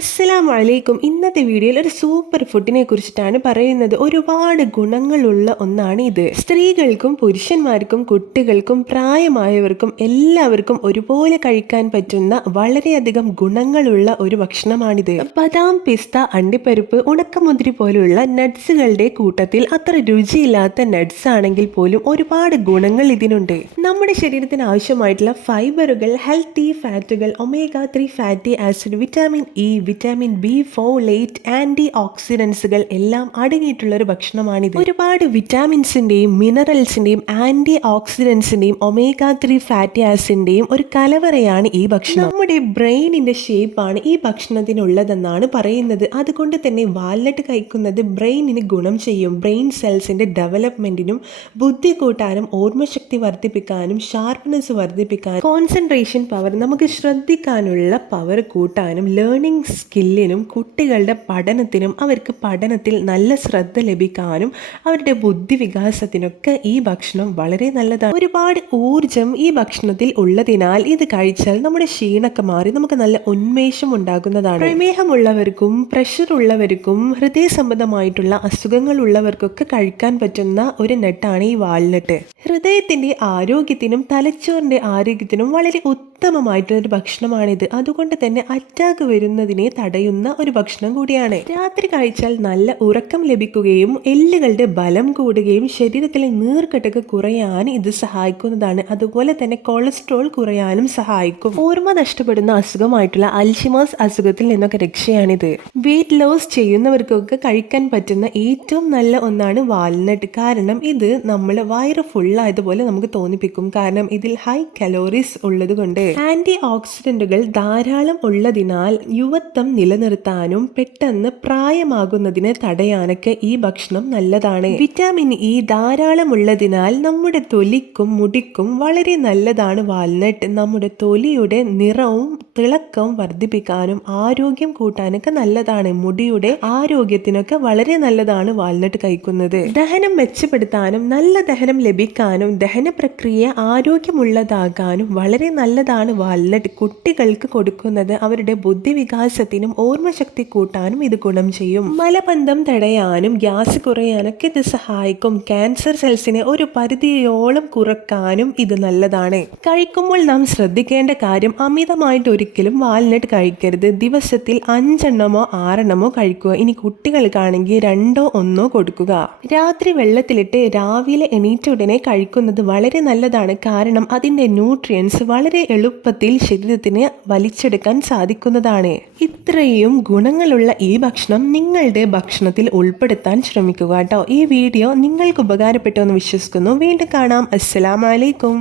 അസ്സലാം വലൈക്കും ഇന്നത്തെ വീഡിയോയിൽ ഒരു സൂപ്പർ ഫുഡിനെ കുറിച്ചിട്ടാണ് പറയുന്നത്. ഒരുപാട് ഗുണങ്ങളുള്ള ഒന്നാണ് ഇത് സ്ത്രീകൾക്കും പുരുഷന്മാർക്കും കുട്ടികൾക്കും പ്രായമായവർക്കും എല്ലാവർക്കും ഒരുപോലെ കഴിക്കാൻ പറ്റുന്ന വളരെയധികം ഗുണങ്ങളുള്ള ഒരു ഭക്ഷണമാണിത്. ബദാം പിസ്ത അണ്ടിപ്പരിപ്പ് ഉണക്കമുന്തിരി പോലുള്ള നട്ട്സുകളുടെ കൂട്ടത്തിൽ അത്ര രുചിയില്ലാത്ത നട്ട്സ് ആണെങ്കിൽ പോലും ഒരുപാട് ഗുണങ്ങൾ ഇതിനുണ്ട്. നമ്മുടെ ശരീരത്തിന് ആവശ്യമായിട്ടുള്ള ഫൈബറുകൾ healthy ഫാറ്റുകൾ omega three fatty acid vitamin E vitamin B folate anti ഓക്സിഡൻസുകൾ എല്ലാം അടങ്ങിയിട്ടുള്ള ഒരു ഭക്ഷണമാണിത്. ഒരുപാട് വിറ്റാമിൻസിന്റെയും മിനറൽസിന്റെയും ആന്റി ഓക്സിഡൻസിന്റെയും ഒമേഗ ത്രീ ഫാറ്റി ആസിഡിന്റെയും ഒരു കലവറയാണ് ഈ ഭക്ഷണം. നമ്മുടെ ബ്രെയിനിന്റെ ഷേപ്പാണ് ഈ ഭക്ഷണത്തിനുള്ളതെന്നാണ് പറയുന്നത്. അതുകൊണ്ട് തന്നെ വാൽനട്ട് കഴിക്കുന്നത് ബ്രെയിനിന് ഗുണം ചെയ്യും. ബ്രെയിൻ സെൽസിന്റെ ഡെവലപ്മെന്റിനും ബുദ്ധി കൂട്ടാനും ഓർമ്മശക്തി വർദ്ധിപ്പിക്കാനും ഷാർപ്പ്നെസ് വർദ്ധിപ്പിക്കാനും കോൺസെൻട്രേഷൻ പവർ നമുക്ക് ശ്രദ്ധിക്കാനുള്ള പവർ കൂട്ടാനും ലേണിംഗ് സ്കില്ലിനും കുട്ടികളുടെ പഠനത്തിനും അവർക്ക് പഠനത്തിൽ നല്ല ശ്രദ്ധ ലഭിക്കാനും അവരുടെ ബുദ്ധി വികാസത്തിനൊക്കെ ഈ ഭക്ഷണം വളരെ നല്ലതാണ്. ഒരുപാട് ഊർജം ഈ ഭക്ഷണത്തിൽ ഉള്ളതിനാൽ ഇത് കഴിച്ചാൽ നമ്മുടെ ക്ഷീണൊക്കെ മാറി നമുക്ക് നല്ല ഉന്മേഷം ഉണ്ടാകുന്നതാണ്. പ്രമേഹമുള്ളവർക്കും പ്രഷർ ഉള്ളവർക്കും ഹൃദയ സംബന്ധമായിട്ടുള്ള അസുഖങ്ങൾ ഉള്ളവർക്കൊക്കെ കഴിക്കാൻ പറ്റുന്ന ഒരു നെട്ടാണ് ഈ വാൾനട്ട് ഹൃദയത്തിന്റെ ആരോഗ്യത്തിനും തലച്ചോറിന്റെ ആരോഗ്യത്തിനും വളരെ ഉത്തമമായിട്ടുള്ള ഒരു ഭക്ഷണമാണിത്. അതുകൊണ്ട് തന്നെ അറ്റാക്ക് വരുന്നതിനെ തടയുന്ന ഒരു ഭക്ഷണം കൂടിയാണ്. രാത്രി കഴിച്ചാൽ നല്ല ഉറക്കം ലഭിക്കുകയും എല്ലുകളുടെ ബലം കൂടുകയും ശരീരത്തിലെ നീർക്കെട്ടൊക്കെ കുറയാൻ ഇത് സഹായിക്കുന്നതാണ്. അതുപോലെ തന്നെ കൊളസ്ട്രോൾ കുറയാനും സഹായിക്കും. ഓർമ്മ നഷ്ടപ്പെടുന്ന അസുഖമായിട്ടുള്ള അൽഷിമാസ് അസുഖത്തിൽ നിന്നൊക്കെ രക്ഷയാണിത്. വെയിറ്റ് ലോസ് ചെയ്യുന്നവർക്കൊക്കെ കഴിക്കാൻ പറ്റുന്ന ഏറ്റവും നല്ല ഒന്നാണ് വാൽനട്ട് കാരണം ഇത് നമ്മൾ വയറ് ഫുള്ളായതുപോലെ നമുക്ക് തോന്നിപ്പിക്കും. കാരണം ഇതിൽ ഹൈ കലോറീസ് ഉള്ളത് കൊണ്ട് ആന്റി ഓക്സിഡന്റുകൾ ധാരാളം ഉള്ളതിനാൽ യുവത്വം നിലനിർത്താനും പെട്ടെന്ന് പ്രായമാകുന്നതിന് തടയാനൊക്കെ ഈ ഭക്ഷണം നല്ലതാണ്. വിറ്റാമിൻ ഇ ധാരാളം ഉള്ളതിനാൽ നമ്മുടെ തൊലിക്കും മുടിക്കും വളരെ നല്ലതാണ് വാൽനട്ട്. നമ്മുടെ തൊലിയുടെ നിറവും തിളക്കവും വർദ്ധിപ്പിക്കാനും ആരോഗ്യം കൂട്ടാനൊക്കെ നല്ലതാണ്. മുടിയുടെ ആരോഗ്യത്തിനൊക്കെ വളരെ നല്ലതാണ് വാൽനട്ട് കഴിക്കുന്നത്. ദഹനം മെച്ചപ്പെടുത്താനും നല്ല ദഹനം ലഭിക്കാനും ദഹന പ്രക്രിയ ആരോഗ്യമുള്ളതാകാനും വളരെ നല്ലതാണ് വാൽനട്ട് കുട്ടികൾക്ക് കൊടുക്കുന്നത്. അവരുടെ ബുദ്ധി വികാസത്തിനും ഓർമ്മശക്തി കൂട്ടാനും ഇത് ഗുണം ചെയ്യും. മലബന്ധം തടയാനും ഗ്യാസ് കുറയാനൊക്കെ ഇത് സഹായിക്കും. ക്യാൻസർ സെൽസിനെ ഒരു പരിധിയോളം കുറക്കാനും ഇത് നല്ലതാണ്. കഴിക്കുമ്പോൾ നാം ശ്രദ്ധിക്കേണ്ട കാര്യം അമിതമായിട്ട് ഒരിക്കലും വാൽനട്ട് കഴിക്കരുത്. ദിവസത്തിൽ അഞ്ചെണ്ണമോ ആറെണ്ണമോ കഴിക്കുക. ഇനി കുട്ടികൾക്കാണെങ്കിൽ രണ്ടോ ഒന്നോ കൊടുക്കുക. രാത്രി വെള്ളത്തിലിട്ട് രാവിലെ എണീറ്റ ഉടനെ കഴിക്കുന്നത് വളരെ നല്ലതാണ്. കാരണം അതിന്റെ ന്യൂട്രിയൻസ് വളരെ എളുപ്പത്തിൽ ശരീരത്തിന് വലിച്ചെടുക്കാൻ സാധിക്കുന്നതാണ്. ഇത്രയും ഗുണങ്ങളുള്ള ഈ ഭക്ഷണം നിങ്ങളുടെ ഭക്ഷണത്തിൽ ഉൾപ്പെടുത്താൻ ശ്രമിക്കുക കേട്ടോ. ഈ വീഡിയോ നിങ്ങൾക്ക് ഉപകാരപ്പെട്ടു എന്ന് വിശ്വസിക്കുന്നു. വീണ്ടും കാണാം. അസ്സലാമലൈക്കും